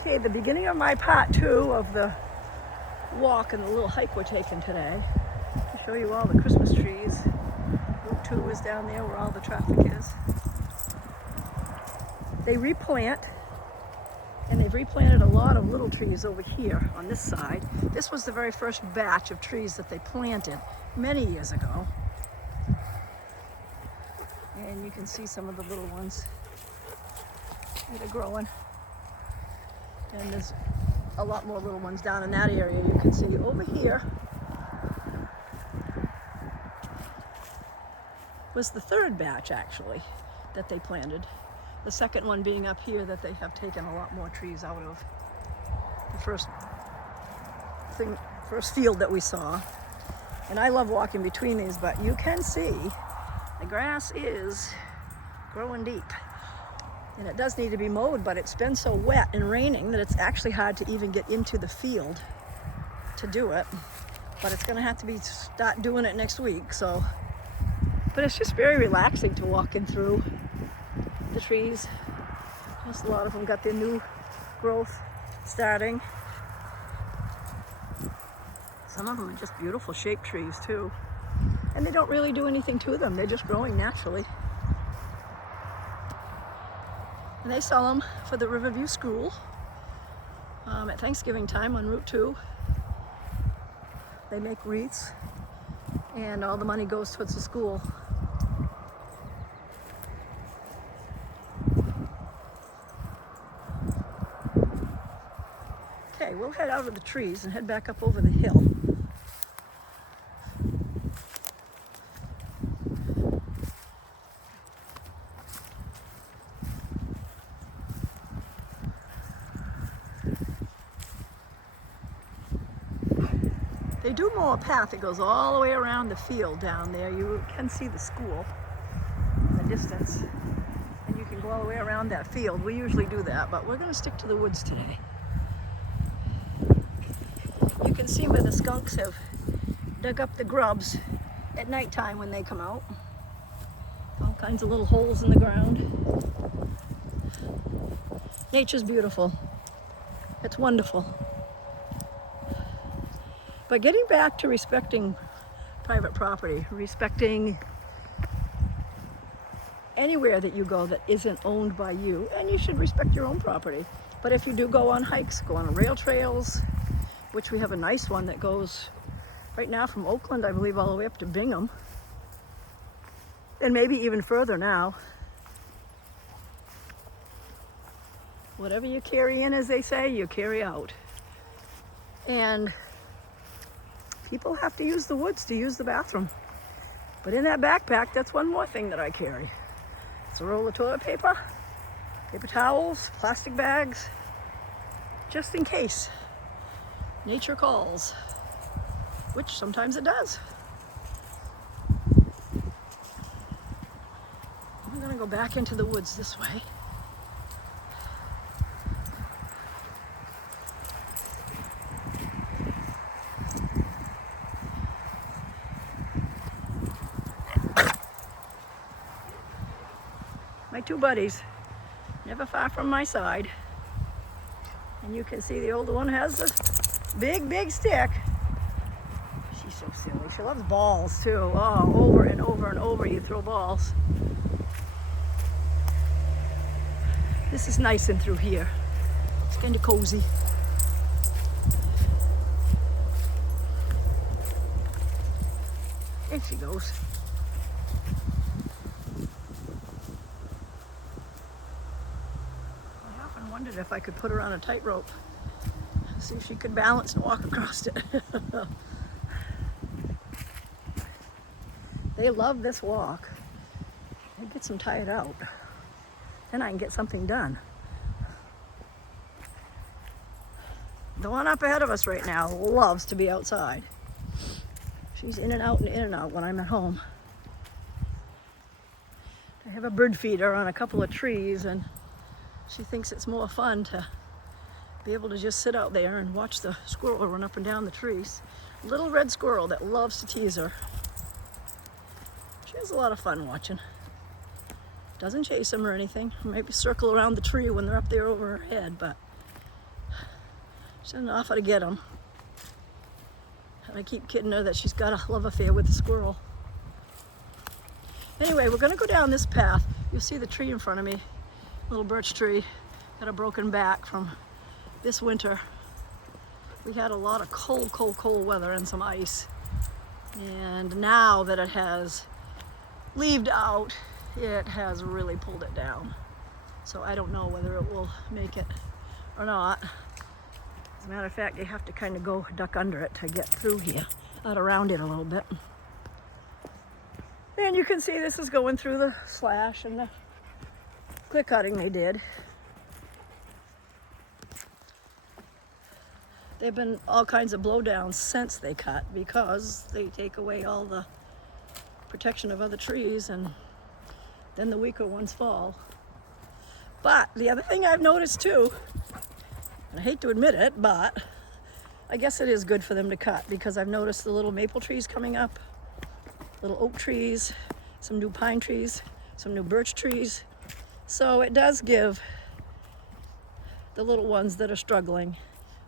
Okay, the beginning of my part two of the walk and the little hike we're taking today to show you all the Christmas trees. Route 2 is down there where all the traffic is. They replant, and they've replanted a lot of little trees over here on this side. This was the very first batch of trees that they planted many years ago. And you can see some of the little ones that are growing. And there's a lot more little ones down in that area. You can see over here was the third batch actually that they planted. The second one being up here that they have taken a lot more trees out of. The first field that we saw. And I love walking between these, but you can see the grass is growing deep. And it does need to be mowed, but it's been so wet and raining that it's actually hard to even get into the field to do it. But it's gonna have to start doing it next week, so. But it's just very relaxing to walking through the trees. Just a lot of them got their new growth starting. Some of them are just beautiful shaped trees too. And they don't really do anything to them. They're just growing naturally. And they sell them for the Riverview School at Thanksgiving time on Route 2. They make wreaths, and all the money goes towards the school. Okay, we'll head out of the trees and head back up over the hill. They do mow a path that goes all the way around the field down there. You can see the school in the distance, and you can go all the way around that field. We usually do that, but we're going to stick to the woods today. You can see where the skunks have dug up the grubs at nighttime when they come out. All kinds of little holes in the ground. Nature's beautiful. It's wonderful. But getting back to respecting private property, respecting anywhere that you go that isn't owned by you, and you should respect your own property. But if you do go on hikes, go on rail trails, which we have a nice one that goes right now from Oakland, I believe, all the way up to Bingham, and maybe even further now. Whatever you carry in, as they say, you carry out. And people have to use the woods to use the bathroom. But in that backpack, that's one more thing that I carry. It's a roll of toilet paper, paper towels, plastic bags, just in case nature calls, which sometimes it does. I'm gonna go back into the woods this way. My two buddies, never far from my side. And you can see the older one has this big stick. She's so silly. She loves balls too. Oh, over and over and over you throw balls. This is nice and through here. It's kind of cozy. There she goes. Wondered if I could put her on a tightrope, see if she could balance and walk across it. They love this walk. It gets them tired out. Then I can get something done. The one up ahead of us right now loves to be outside. She's in and out when I'm at home. I have a bird feeder on a couple of trees, and she thinks it's more fun to be able to just sit out there and watch the squirrel run up and down the trees. Little red squirrel that loves to tease her. She has a lot of fun watching. Doesn't chase them or anything. Maybe circle around the tree when they're up there over her head, but She doesn't offer to get them. And I keep kidding her that she's got a love affair with the squirrel. Anyway, we're gonna go down this path. You'll see the tree in front of me, little birch tree, got a broken back from this winter. We had a lot of cold weather and some ice. And now that it has leaved out, it has really pulled it down. So I don't know whether it will make it or not. As a matter of fact, you have to kind of go duck under it to get through here, out around it a little bit. And you can see this is going through the slash and the clear cutting they did. There've been all kinds of blowdowns since they cut because they take away all the protection of other trees and then the weaker ones fall. But the other thing I've noticed too, and I hate to admit it, but I guess it is good for them to cut because I've noticed the little maple trees coming up, little oak trees, some new pine trees, some new birch trees. So it does give the little ones that are struggling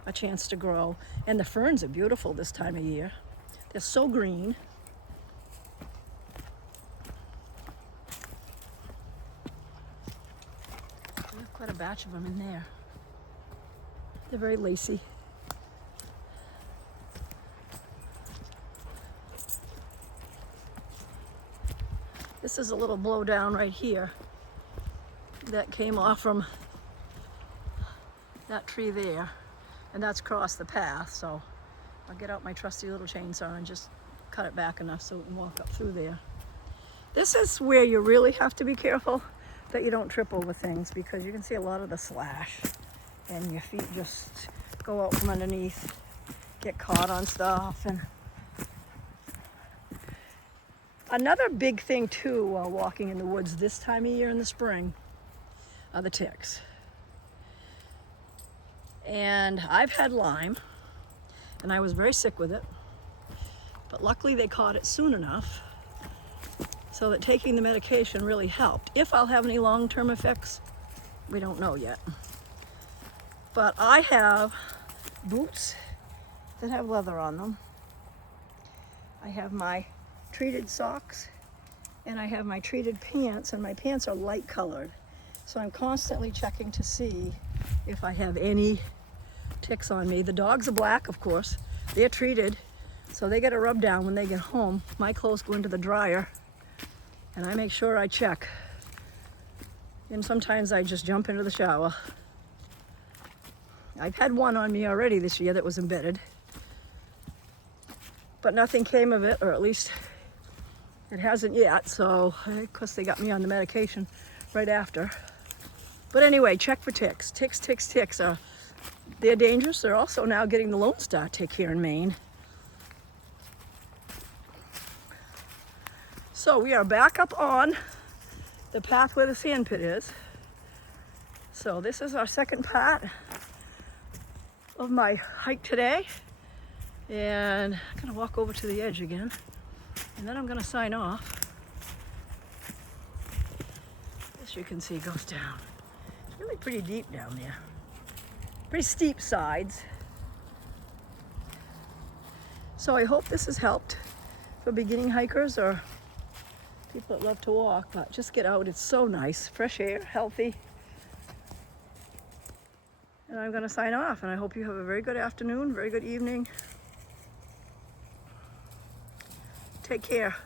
a chance to grow. And the ferns are beautiful this time of year. They're so green. We have quite a batch of them in there. They're very lacy. This is a little blowdown right here that came off from that tree there, and that's across the path, so I'll get out my trusty little chainsaw and just cut it back enough so we can walk up through there. This is where you really have to be careful that you don't trip over things because you can see a lot of the slash and your feet just go out from underneath, get caught on stuff. And another big thing too while walking in the woods this time of year in the spring are the ticks. And I've had Lyme and I was very sick with it, but luckily they caught it soon enough so that taking the medication really helped. If I'll have any long-term effects, we don't know yet. But I have boots that have leather on them. I have my treated socks and I have my treated pants, and my pants are light colored. So I'm constantly checking to see if I have any ticks on me. The dogs are black, of course. They're treated, so they get a rub down when they get home. My clothes go into the dryer and I make sure I check. And sometimes I just jump into the shower. I've had one on me already this year that was embedded, but nothing came of it, or at least it hasn't yet. So of course they got me on the medication right after. But anyway, check for ticks. Ticks are, they're dangerous. They're also now getting the Lone Star tick here in Maine. So we are back up on the path where the sand pit is. So this is our second part of my hike today. And I'm gonna walk over to the edge again, and then I'm gonna sign off. This you can see goes down. It's really pretty deep down there. Pretty steep sides. So I hope this has helped for beginning hikers or people that love to walk, but just get out. It's so nice, fresh air, healthy. And I'm gonna sign off, and I hope you have a very good afternoon, very good evening. Take care.